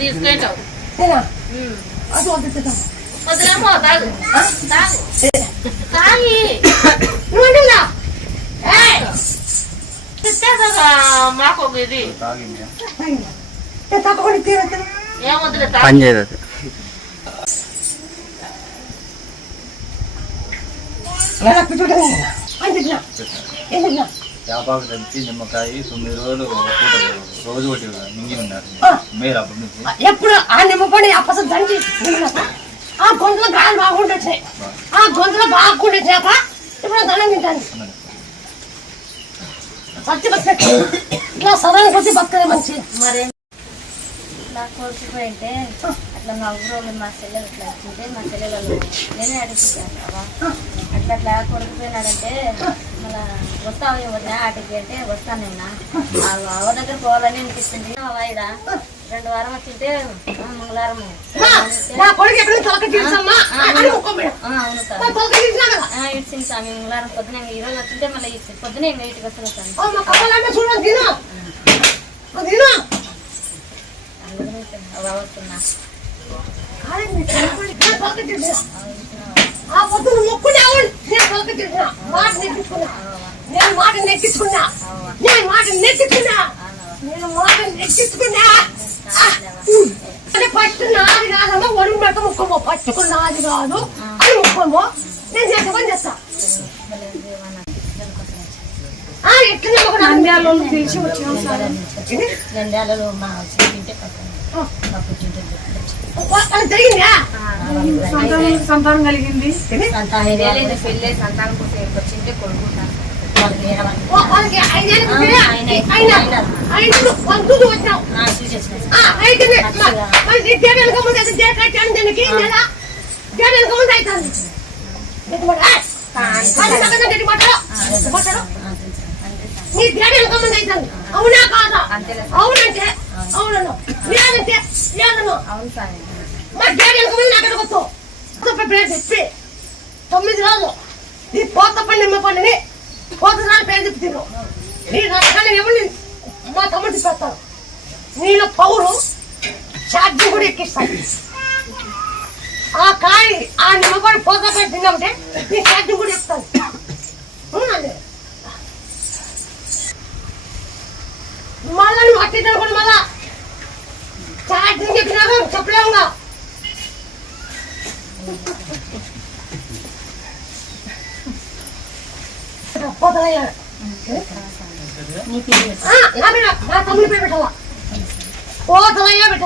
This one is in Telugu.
తీసుకుంటావు అది వద్దు వదిలేమో తాగు తాగు తాగి మాకు ఇది ఏమొద్దులే పని చేయదు చేపాకు తెచ్చి నిమ్మకాయ 9 రోజులు రోజు ఒకటి మింగి ఉన్నారు మీరు అప్పటి నుంచి ఎప్పుడు ఆ నిమ్మపడి అప్పసం దంచి ఆ గొంతులో గాలి బాగుండొచ్చాయి ఆ గొంతులో బాగుండొచ్చాక ఇప్పుడు దండం తింటాను సత్య బతికే ఇట్లా సదానికి వచ్చి బతకలే మంచి మరి నా కోల్పోయింటే అట్లా మా ఊరోళ్ళు మా చెల్లెలు ఇట్లా వచ్చింటే మా చెల్లెలు నేనే అడిగిస్తాను అట్లా కొడుకుపోయినాడంటే మళ్ళా వస్తావు వద్దా ఆటికి అంటే వస్తానైనా అవ దగ్గర పోవాలని అనిపిస్తుంది వాయిదా 2 వారం వచ్చింటే మంగళవారము ఇచ్చింది స్వామి మంగళవారం పొద్దున ఈరోజు వచ్చింటే మళ్ళీ పొద్దున ఇంటికి వస్తాను వస్తున్నా నేను మాట నెక్కించుకున్నా అంటే పట్టు నాది కాదమ్మా ఒడుగు మెట్ట ముక్కమో పట్టుకున్నది కాదు అని ముక్కమో నేను చేసే పని చేస్తా నంద్యాలలో తెలిసి నంద్యాలలో మా తింటే సంతానం కలిగింది పెళ్ళి సంతానం కోసం వచ్చింటే కొడుకుంటాను అవునా కాదా అవునంటే అవునను లేదంటే లేదను అవును సార్ మా డాడీ వెనకముందు నాకు కొత్త 9 రోజులు ఈ పోత పండి నిమ్మ పండుని పోతరాలు పేరు తిప్పుతారు నీ రకాన్ని ఎవరిని మా తమ్ముడు తిప్పేస్తారు నీలో పౌరు ఛార్జింగ్ కూడా ఎక్కిస్తాను ఆ కాయ ఆ నిమ్మపడి పోత పేరు తిన్నామంటే నీ ఛార్జింగ్ కూడా ఎక్కుతాను మళ్ళా నువ్వు అట్టి తినకుండా మళ్ళా ఛార్జింగ్ చెప్పినాక చెప్పలేముగా పోతలయ్యా నా తమ్ముడి పేరు పెట్టాలా పోతలయ్యా పెట్టాలా